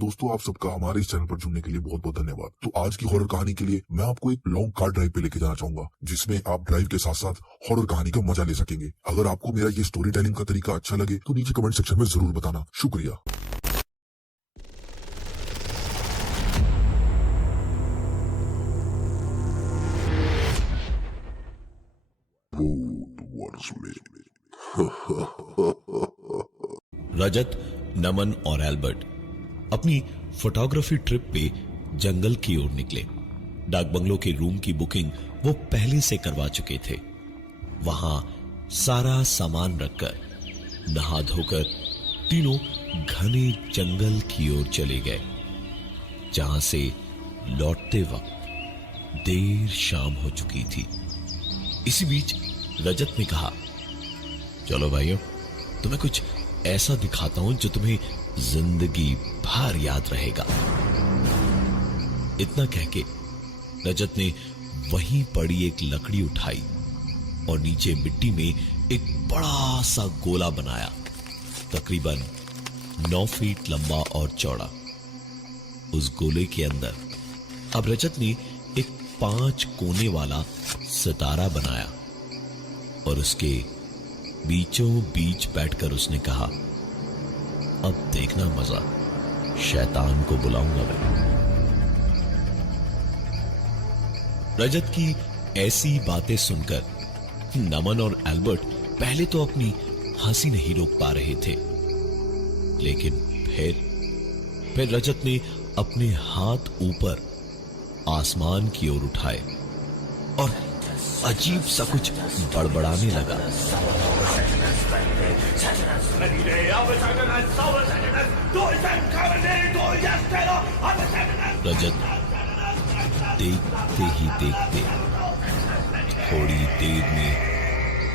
दोस्तों, आप सबका हमारे इस चैनल पर जुड़ने के लिए बहुत बहुत धन्यवाद। तो आज की हॉरर कहानी के लिए मैं आपको एक लॉन्ग कार ड्राइव पे लेके जाना चाहूंगा, जिसमें आप ड्राइव के साथ साथ हॉरर कहानी का मजा ले सकेंगे। अगर आपको मेरा ये स्टोरी टेलिंग का तरीका अच्छा लगे तो नीचे कमेंट सेक्शन में जरूर बताना। शुक्रिया। रजत, नमन और एल्बर्ट अपनी फोटोग्राफी ट्रिप पे जंगल की ओर निकले। डाक बंगलो के रूम की बुकिंग वो पहले से करवा चुके थे। वहां सारा सामान रखकर नहा धोकर तीनों घने जंगल की ओर चले गए, जहां से लौटते वक्त देर शाम हो चुकी थी। इसी बीच रजत ने कहा, चलो भाइयों, तुम्हें कुछ ऐसा दिखाता हूं जो तुम्हें जिंदगी भर याद रहेगा। इतना कहके रजत ने वहीं पड़ी एक लकड़ी उठाई और नीचे मिट्टी में एक बड़ा सा गोला बनाया, तकरीबन 9 फीट लंबा और चौड़ा। उस गोले के अंदर अब रजत ने एक 5 कोने वाला सितारा बनाया और उसके बीचों बीच बैठकर उसने कहा, अब देखना मजा, शैतान को बुलाऊंगा मैं। रजत की ऐसी बातें सुनकर नमन और एल्बर्ट पहले तो अपनी हंसी नहीं रोक पा रहे थे, लेकिन फिर रजत ने अपने हाथ ऊपर आसमान की ओर उठाए और अजीब सा कुछ बड़बड़ाने लगा। रजत देखते ही देखते थोड़ी देर में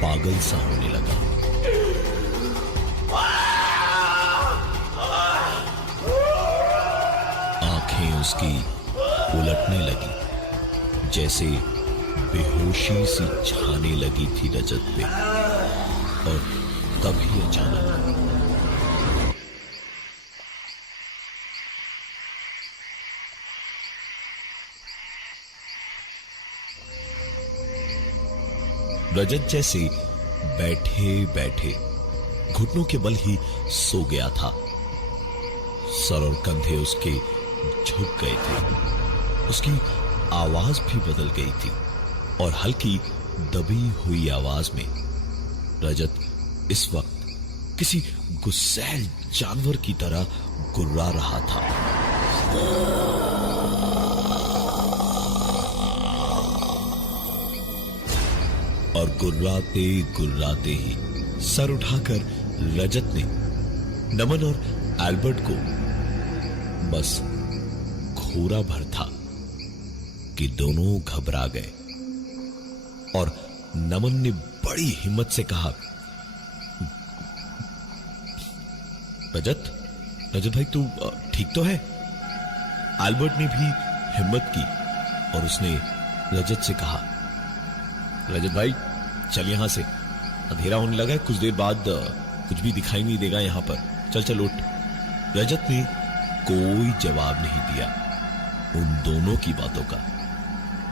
पागल सा होने लगा। आंखें उसकी उलटने लगी, जैसे बेहोशी सी छाने लगी थी रजत पे। और तभी अचानक रजत जैसे बैठे बैठे घुटनों के बल ही सो गया था। सर और कंधे उसके झुक गए थे। उसकी आवाज भी बदल गई थी और हल्की दबी हुई आवाज में रजत इस वक्त किसी गुस्सैल जानवर की तरह गुर्रा रहा था। और गुर्राते गुर्राते ही सर उठाकर रजत ने नमन और एल्बर्ट को बस घूरा भर था कि दोनों घबरा गए। और नमन ने बड़ी हिम्मत से कहा, रजत भाई, तू ठीक तो है? एल्बर्ट ने भी हिम्मत की और उसने रजत से कहा, रजत भाई चल यहां से, अंधेरा होने लगा है, कुछ देर बाद कुछ भी दिखाई नहीं देगा यहां पर, चल उठ। रजत ने कोई जवाब नहीं दिया उन दोनों की बातों का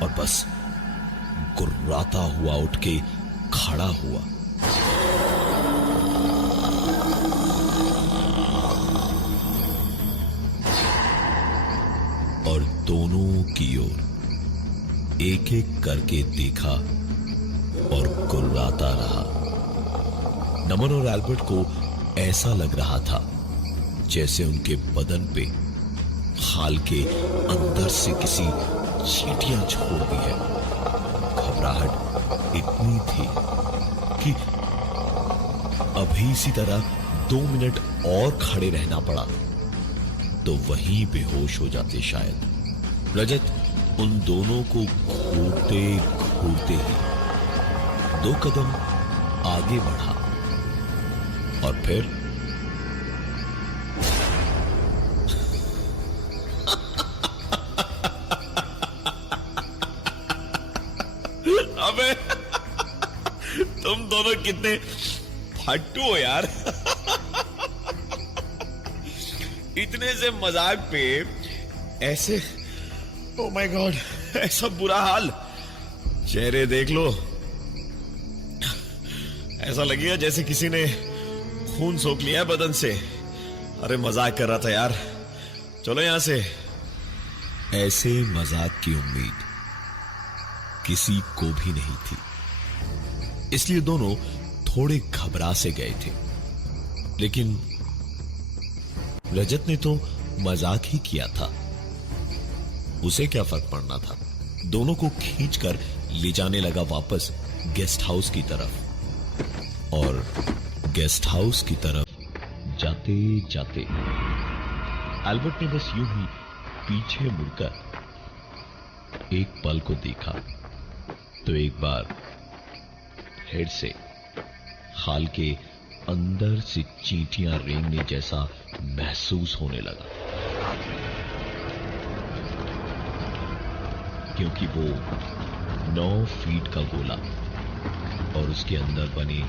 और बस गुर्राता हुआ उठ के खड़ा हुआ। और दोनों की ओर एक एक करके देखा और गुर्राता रहा। नमन और एल्बर्ट को ऐसा लग रहा था जैसे उनके बदन पे खाल के अंदर से किसी चींटियां छोड़ दी है। घबराहट इतनी थी कि अभी इसी तरह 2 मिनट और खड़े रहना पड़ा तो वहीं बेहोश हो जाते शायद। रजत उन दोनों को घूरते घूरते ही 2 कदम आगे बढ़ा और फिर अबे तुम दोनों कितने फट्टू हो यार। इतने से मजाक पे ऐसे, ओ माय गॉड, ऐसा बुरा हाल, चेहरे देख लो, ऐसा लगेगा जैसे किसी ने खून सोख लिया है बदन से। अरे मजाक कर रहा था यार, चलो यहां से। ऐसे मजाक की उम्मीद किसी को भी नहीं थी, इसलिए दोनों थोड़े घबरा से गए थे। लेकिन रजत ने तो मजाक ही किया था, उसे क्या फर्क पड़ना था। दोनों को खींचकर ले जाने लगा वापस गेस्ट हाउस की तरफ। और गेस्ट हाउस की तरफ जाते जाते एल्बर्ट ने बस यूं ही पीछे मुड़कर एक पल को देखा तो एक बार फिर से हाल के अंदर से चींटियां रेंगने जैसा महसूस होने लगा, क्योंकि वो 9 फीट का गोला और उसके अंदर बने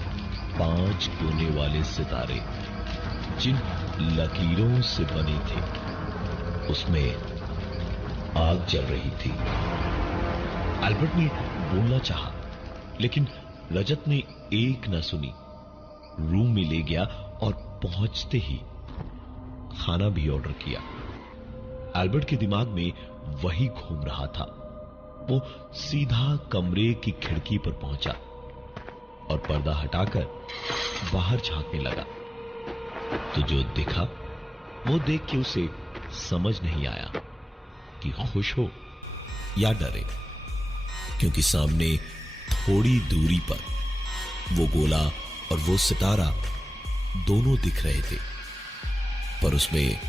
5 कोने वाले सितारे जिन लकीरों से बने थे, उसमें आग जल रही थी। एल्बर्ट ने बोलना चाहा, लेकिन रजत ने एक न सुनी। रूम में ले गया और पहुंचते ही खाना भी ऑर्डर किया। एल्बर्ट के दिमाग में वही घूम रहा था। वो सीधा कमरे की खिड़की पर पहुंचा और पर्दा हटाकर बाहर झांकने लगा। तो जो दिखा वो देख के उसे समझ नहीं आया कि खुश हो या डरे, क्योंकि सामने थोड़ी दूरी पर वो गोला और वो सितारा दोनों दिख रहे थे, पर उसमें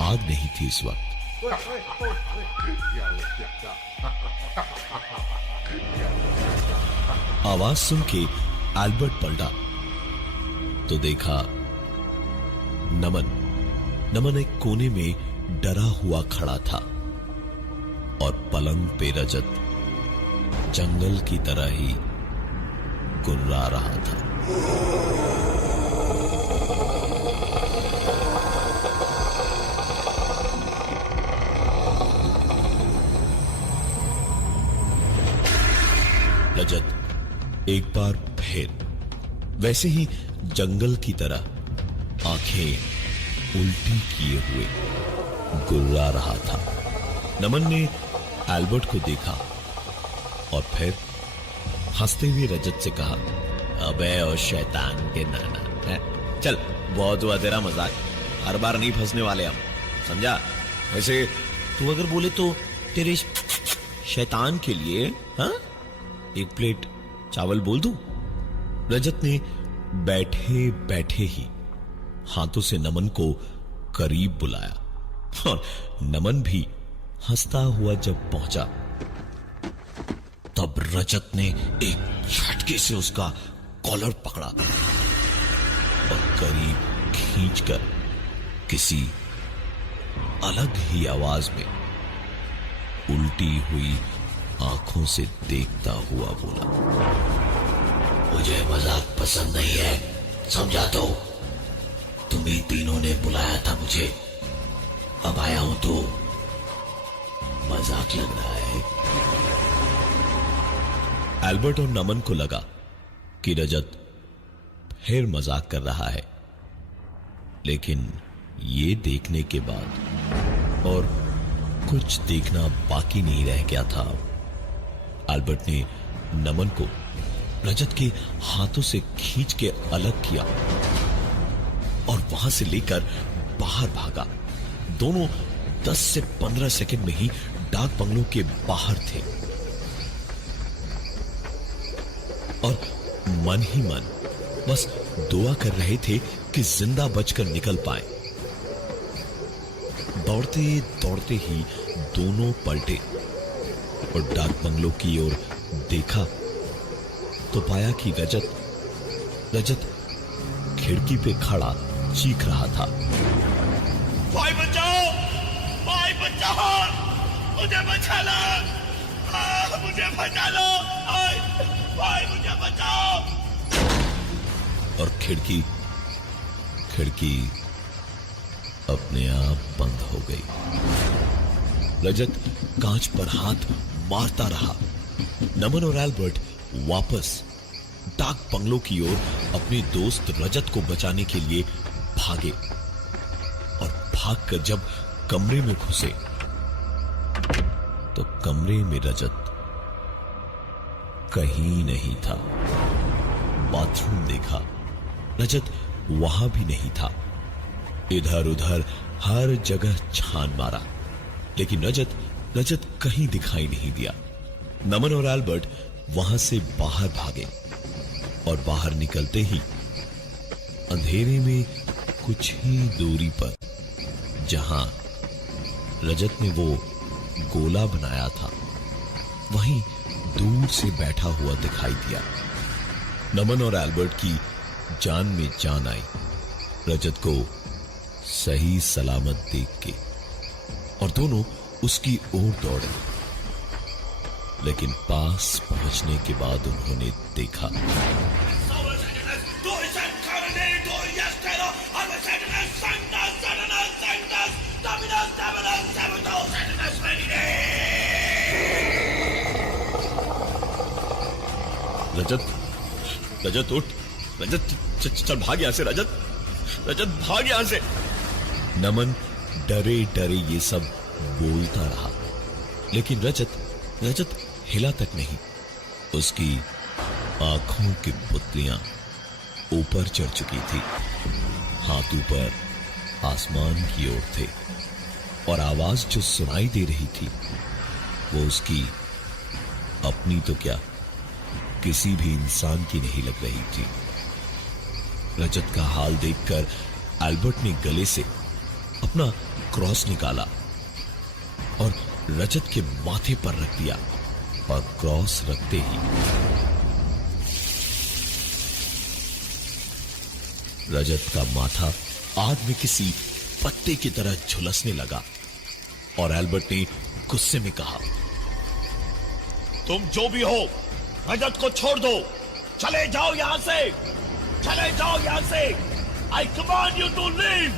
आग नहीं थी इस वक्त। आवाज सुन के एल्बर्ट पलटा तो देखा नमन एक कोने में डरा हुआ खड़ा था और पलंग पे रजत जंगल की तरह ही गुर्रा रहा था। रजत एक बार फिर वैसे ही जंगल की तरह आंखें उल्टी किए हुए गुर्रा रहा था। नमन ने एल्बर्ट को देखा और फिर हंसते हुए रजत से कहा, अबे ओ शैतान के नाना, चल बहुत हुआ तेरा मजाक, हर बार नहीं फंसने वाले हम, समझा। वैसे तू अगर बोले तो तेरे शैतान के लिए एक प्लेट चावल बोल दूं। रजत ने बैठे बैठे ही हाथों से नमन को करीब बुलाया और नमन भी हंसता हुआ जब पहुंचा तब रजत ने एक झटके से उसका कॉलर पकड़ा और करीब खींचकर किसी अलग ही आवाज में उल्टी हुई आंखों से देखता हुआ बोला, मुझे मजाक पसंद नहीं है, समझा। तो तुम्ही तीनों ने बुलाया था मुझे, अब आया हूं तो मजाक लग रहा है। एल्बर्ट और नमन को लगा कि रजत फिर मजाक कर रहा है, लेकिन ये देखने के बाद और कुछ देखना बाकी नहीं रह गया था। एल्बर्ट ने नमन को रजत के हाथों से खींच के अलग किया और वहां से लेकर बाहर भागा। दोनों 10 से 15 सेकंड में ही डाक बंगलों के बाहर थे और मन ही मन बस दुआ कर रहे थे कि जिंदा बचकर निकल पाए। दौड़ते दौड़ते ही दोनों पलटे और डाक बंगलों की ओर देखा तो पाया कि रजत खिड़की पे खड़ा चीख रहा था, भाई बचाओ, भाई बचाओ, मुझे बचा लो, मुझे बचा लो, भाई मुझे बचाओ। और खिड़की अपने आप बंद हो गई। रजत कांच पर हाथ मारता रहा। नमन और एल्बर्ट वापस डाक बंगलों की ओर अपने दोस्त रजत को बचाने के लिए भागे और भागकर जब कमरे में घुसे तो कमरे में रजत कहीं नहीं था। बाथरूम देखा, रजत वहां भी नहीं था। इधर उधर हर जगह छान मारा, लेकिन रजत कहीं दिखाई नहीं दिया। नमन और एल्बर्ट वहां से बाहर भागे और बाहर निकलते ही अंधेरे में कुछ ही दूरी पर जहां रजत ने वो गोला बनाया था, वहीं दूर से बैठा हुआ दिखाई दिया। नमन और एल्बर्ट की जान में जान आई। रजत को सही सलामत देख के और दोनों उसकी ओर दौड़े, लेकिन पास पहुंचने के बाद उन्होंने देखा रजत उठ, रजत चल भाग यहां से, रजत भाग यहां से। नमन डरे डरे ये सब बोलता रहा, लेकिन रजत हिला तक नहीं। उसकी आंखों की पुतलियां ऊपर चढ़ चुकी थी, हाथ ऊपर आसमान की ओर थे और आवाज जो सुनाई दे रही थी वो उसकी अपनी तो क्या, किसी भी इंसान की नहीं लग रही थी। रजत का हाल देखकर एल्बर्ट ने गले से अपना क्रॉस निकाला और रजत के माथे पर रख दिया, और क्रॉस रखते ही रजत का माथा आग में किसी पत्ते की तरह झुलसने लगा और एल्बर्ट ने गुस्से में कहा, तुम जो भी हो रजत को छोड़ दो, चले जाओ यहां से, चले जाओ यहां से। I command you to leave,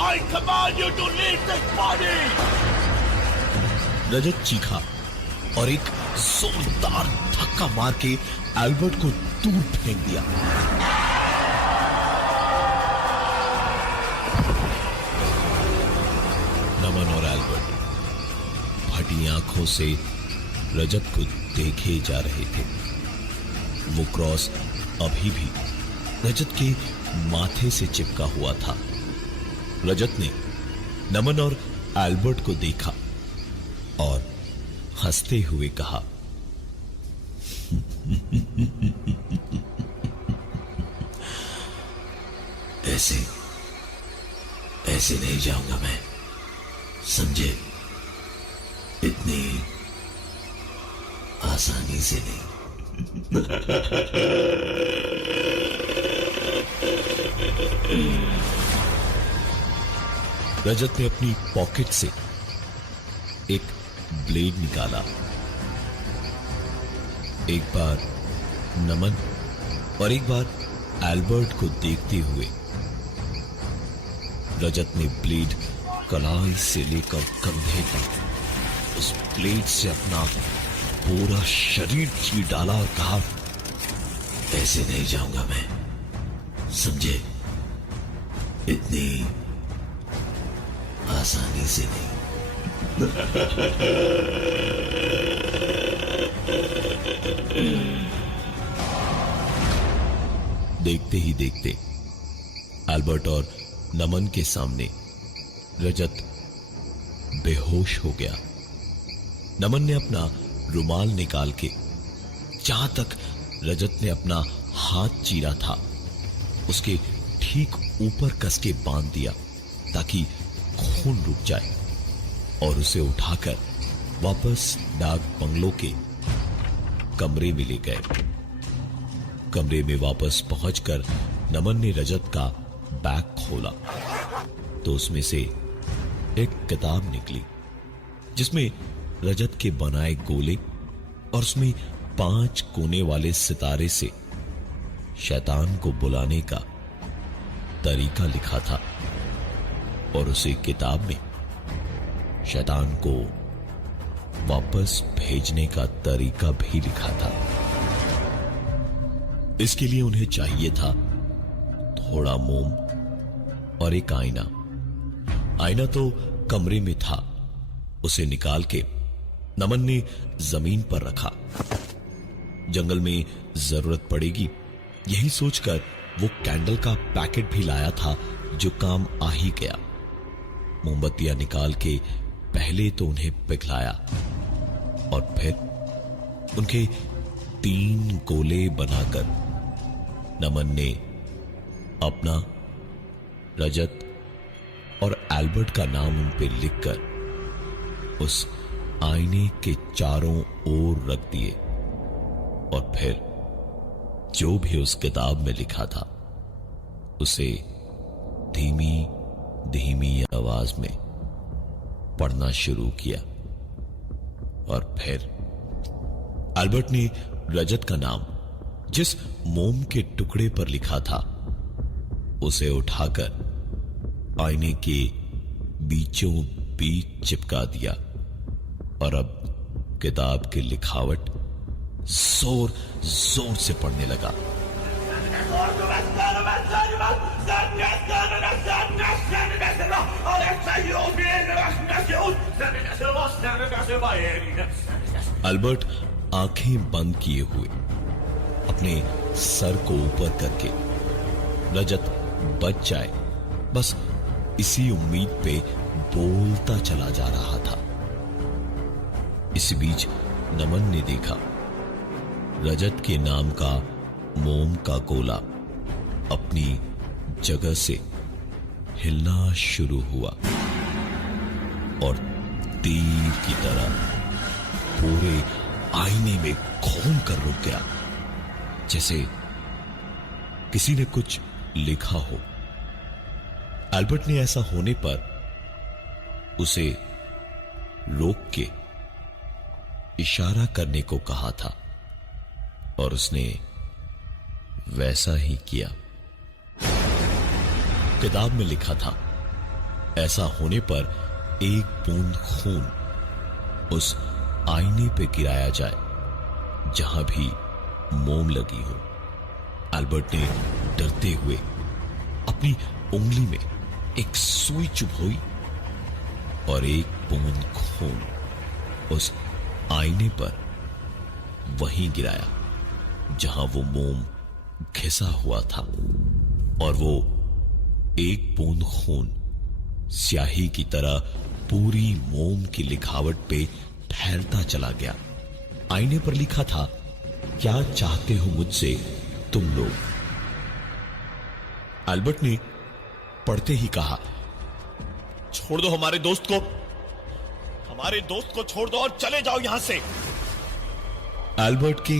I command you to leave this body. Rajat चीखा और एक जोरदार धक्का मार के एल्बर्ट को दूर फेंक दिया। नमन और एल्बर्ट फटी आंखों से रजत को देखे जा रहे थे। वो क्रॉस अभी भी रजत के माथे से चिपका हुआ था। रजत ने नमन और एल्बर्ट को देखा और हंसते हुए कहा, ऐसे नहीं जाऊंगा मैं, समझे? इतनी आसानी से नहीं। रजत ने अपनी पॉकेट से एक ब्लेड निकाला। एक बार नमन और एक बार एल्बर्ट को देखते हुए रजत ने ब्लेड कलाई से लेकर कंधे तक उस ब्लेड से अपना पूरा शरीर चीर डाला और कहा, ऐसे नहीं जाऊंगा मैं, समझे? इतनी आसानी से नहीं। देखते ही देखते एल्बर्ट और नमन के सामने रजत बेहोश हो गया। नमन ने अपना रुमाल निकाल के जहां तक रजत ने अपना हाथ चीरा था उसके ठीक ऊपर कस के बांध दिया ताकि खून रुक जाए, और उसे उठाकर वापस डाक बंगलों के कमरे में ले गए। कमरे में वापस पहुंचकर नमन ने रजत का बैग खोला तो उसमें से एक किताब निकली जिसमें रजत के बनाए गोले और उसमें 5 कोने वाले सितारे से शैतान को बुलाने का तरीका लिखा था। और उसे किताब में शैतान को वापस भेजने का तरीका भी लिखा था। इसके लिए उन्हें चाहिए था थोड़ा मोम और एक आईना। आईना तो कमरे में था, उसे निकाल के नमन ने जमीन पर रखा। जंगल में जरूरत पड़ेगी, यही सोचकर वो कैंडल का पैकेट भी लाया था, जो काम आ ही गया। मोमबत्तियां निकाल के पहले तो उन्हें पिघलाया और फिर उनके 3 गोले बनाकर नमन ने अपना, रजत और एल्बर्ट का नाम उन पे लिखकर उस आईने के चारों ओर रख दिए और फिर जो भी उस किताब में लिखा था उसे धीमी धीमी आवाज में पढ़ना शुरू किया। और फिर एल्बर्ट ने रजत का नाम जिस मोम के टुकड़े पर लिखा था उसे उठाकर आईने के बीचों बीच चिपका दिया और अब किताब की लिखावट जोर जोर से पढ़ने लगा। अल्बर्ट आंखें बंद किए हुए अपने सर को ऊपर करके रजत बच जाए, बस इसी उम्मीद पे बोलता चला जा रहा था। इसी बीच नमन ने देखा रजत के नाम का मोम का गोला अपनी जगह से हिलना शुरू हुआ और तीर की तरह पूरे आईने में घूम कर रुक गया, जैसे किसी ने कुछ लिखा हो। एल्बर्ट ने ऐसा होने पर उसे रोक के इशारा करने को कहा था और उसने वैसा ही किया। किताब में लिखा था, ऐसा होने पर एक बूंद खून उस आईने पे गिराया जाए जहां भी मोम लगी हो। एल्बर्ट ने डरते हुए अपनी उंगली में एक सुई चुभोई और एक बूंद खून उस आईने पर वहीं गिराया जहां वो मोम घिसा हुआ था और वो एक बूंद खून स्याही की तरह पूरी मोम की लिखावट पे ठहरता चला गया। आईने पर लिखा था, क्या चाहते हो मुझसे तुम लोग। एल्बर्ट ने पढ़ते ही कहा, छोड़ दो हमारे दोस्त को छोड़ दो और चले जाओ यहां से। एल्बर्ट के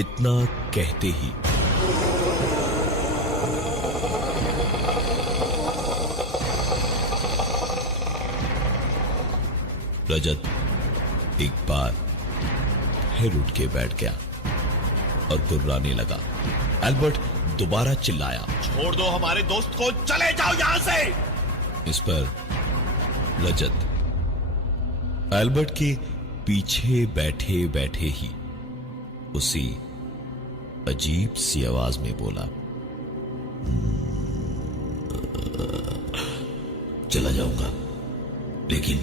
इतना कहते ही रजत एक बार फिर उठ के बैठ गया और गुर्राने लगा। एल्बर्ट दोबारा चिल्लाया, छोड़ दो हमारे दोस्त को, चले जाओ यहां से। इस पर रजत एल्बर्ट के पीछे बैठे बैठे ही उसी अजीब सी आवाज में बोला, चला जाऊंगा लेकिन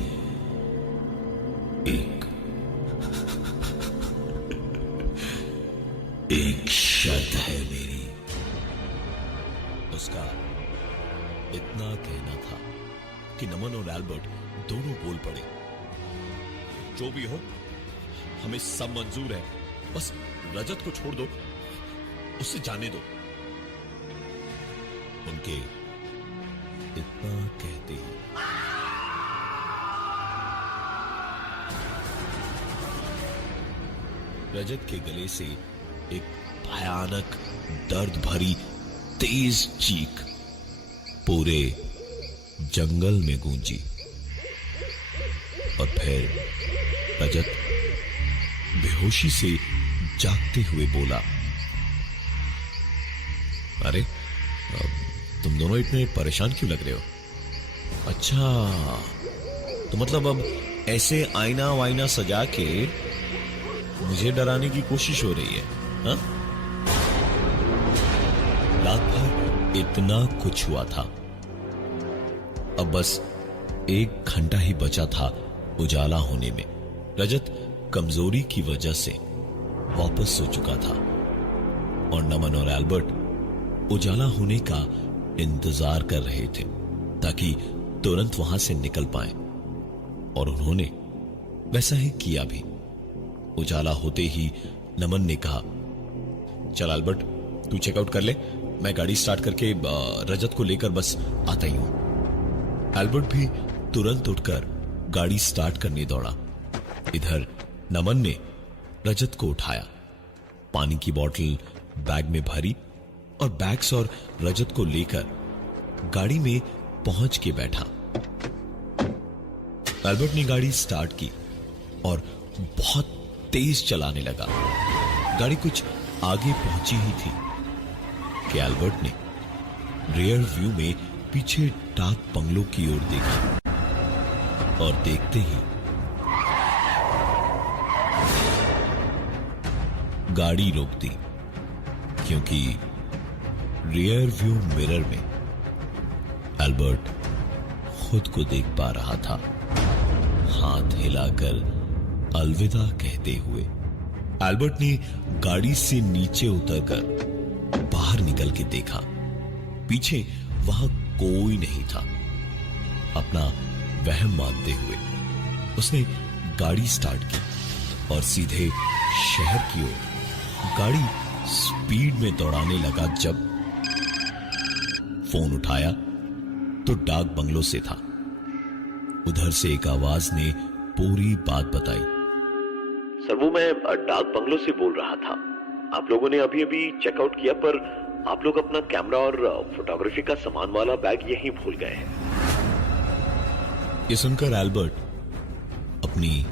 एक शर्त है मेरी। उसका इतना कहना था कि नमन और एल्बर्ट दोनों बोल पड़े, जो भी हो हमें सब मंजूर है, बस रजत को छोड़ दो, उससे जाने दो। उनके इतना कहते ही रजत के गले से एक भयानक दर्द भरी तेज चीख पूरे जंगल में गूंजी और फिर रजत बेहोशी से जागते हुए बोला, अरे तुम दोनों इतने परेशान क्यों लग रहे हो? अच्छा, तो मतलब अब ऐसे आईना वाइना सजा के मुझे डराने की कोशिश हो रही है, हाँ? रात भर इतना कुछ हुआ था, अब बस 1 घंटा ही बचा था उजाला होने में। रजत कमजोरी की वजह से वापस सो चुका था और नमन और एल्बर्ट उजाला होने का इंतजार कर रहे थे ताकि तुरंत वहां से निकल पाए, और उन्होंने वैसा ही किया भी। उजाला होते ही नमन ने कहा, चल एल्बर्ट, तू चेकआउट कर ले, मैं गाड़ी स्टार्ट करके रजत को लेकर बस आता ही हूं। एल्बर्ट भी तुरंत उठकर गाड़ी स्टार्ट करने दौड़ा। इधर नमन ने रजत को उठाया, पानी की बोतल बैग में भरी और बैग्स और रजत को लेकर गाड़ी में पहुंच के बैठा। एल्बर्ट ने गाड़ी स्टार्ट की और बहुत तेज चलाने लगा। गाड़ी कुछ आगे पहुंची ही थी कि एल्बर्ट ने रियर व्यू में पीछे डाक बंगलों की ओर देखा और देखते ही गाड़ी रोक दी, क्योंकि रियर व्यू मिरर में एल्बर्ट खुद को देख पा रहा था, हाथ हिलाकर अलविदा कहते हुए। एल्बर्ट ने गाड़ी से नीचे उतरकर बाहर निकल के देखा, पीछे वहां कोई नहीं था। अपना वहम मानते हुए उसने गाड़ी स्टार्ट की और सीधे शहर की ओर गाड़ी स्पीड में दौड़ाने लगा। जब फोन उठाया तो डाक बंगलों से था। उधर से एक आवाज ने पूरी बात बताई। सर, वो मैं डाक बंगलों से बोल रहा था। आप लोगों ने अभी अभी चेकआउट किया, पर आप लोग अपना कैमरा और फोटोग्राफी का सामान वाला बैग यहीं भूल गए हैं। ये सुनकर एल्बर्ट अपनी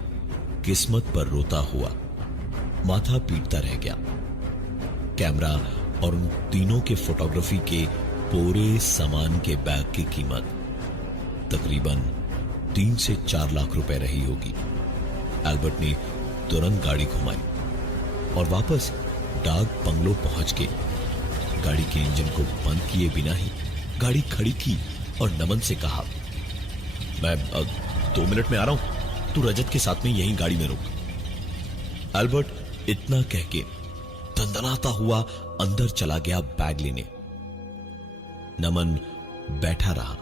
किस्मत पर रोता हुआ माथा पीटता रह गया। कैमरा और उन तीनों के फोटोग्राफी के पूरे सामान के बैग की कीमत तकरीबन 3 से 4 लाख रुपए रही होगी। एल्बर्ट ने तुरंत गाड़ी घुमाई और वापस डाक बंगलो पहुंच के गाड़ी के इंजन को बंद किए बिना ही गाड़ी खड़ी की और नमन से कहा, मैं 2 मिनट में आ रहा हूं, तू रजत के साथ में यहीं गाड़ी में रुक। एल्बर्ट इतना कह के दंदनाता हुआ अंदर चला गया बैग लेने। नमन बैठा रहा।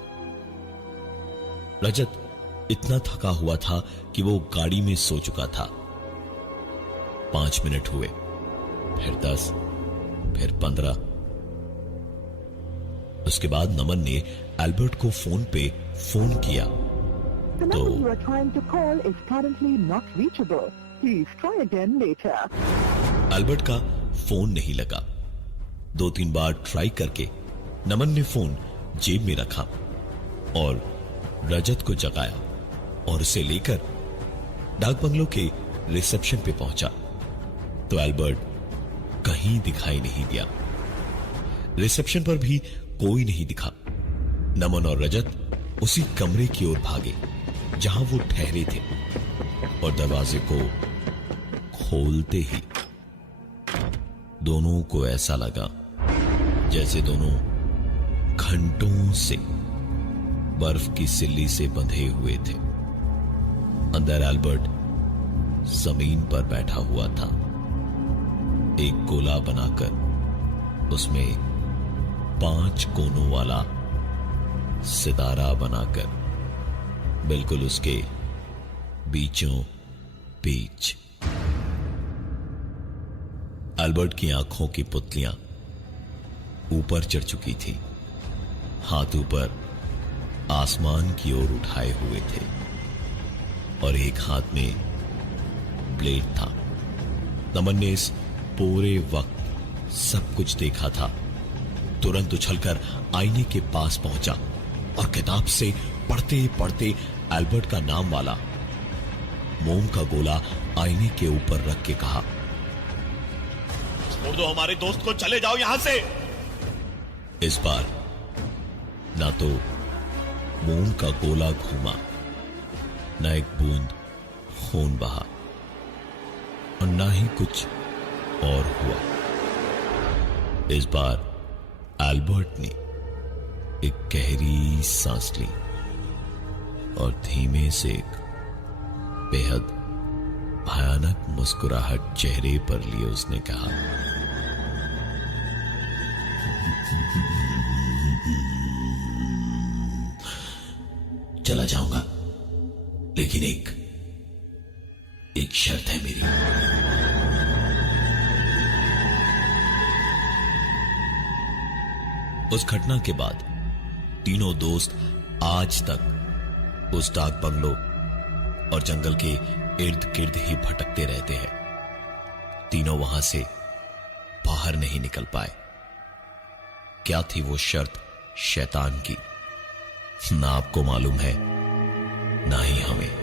रजत इतना थका हुआ था कि वो गाड़ी में सो चुका था। 5 मिनट हुए, फिर 10, फिर 15। उसके बाद नमन ने एल्बर्ट को फोन पे फोन किया तो एल्बर्ट का फोन नहीं लगा। 2-3 बार ट्राई करके नमन ने फोन जेब में रखा और रजत को जगाया और उसे लेकर डाक बंगलों के रिसेप्शन पे पहुंचा तो एल्बर्ट कहीं दिखाई नहीं दिया। रिसेप्शन पर भी कोई नहीं दिखा। नमन और रजत उसी कमरे की ओर भागे जहां वो ठहरे थे और दरवाजे को खोलते ही दोनों को ऐसा लगा जैसे दोनों घंटों से बर्फ की सिल्ली से बंधे हुए थे। अंदर एल्बर्ट जमीन पर बैठा हुआ था, एक गोला बनाकर उसमें 5 कोनों वाला सितारा बनाकर बिल्कुल उसके बीचों बीच। एल्बर्ट की आंखों की पुतलियां ऊपर चढ़ चुकी थी, हाथ ऊपर आसमान की ओर उठाए हुए थे और एक हाथ में ब्लेड था। नमन ने इस पूरे वक्त सब कुछ देखा था। तुरंत उछलकर आईने के पास पहुंचा और किताब से पढ़ते पढ़ते एल्बर्ट का नाम वाला मोम का गोला आईने के ऊपर रख के कहा, छोड़ दो हमारे दोस्त को, चले जाओ यहां से। इस बार ना तो मोम का गोला घूमा, न एक बूंद खून बहा और ना ही कुछ और हुआ। इस बार एल्बर्ट ने एक गहरी सांस ली और धीमे से एक बेहद भयानक मुस्कुराहट चेहरे पर लिए उसने कहा, चला जाऊंगा, लेकिन एक शर्त है मेरी। उस घटना के बाद तीनों दोस्त आज तक उस डाक बंगलो और जंगल के इर्द गिर्द ही भटकते रहते हैं। तीनों वहां से बाहर नहीं निकल पाए। क्या थी वो शर्त शैतान की, ना आपको मालूम है, ना ही हमें।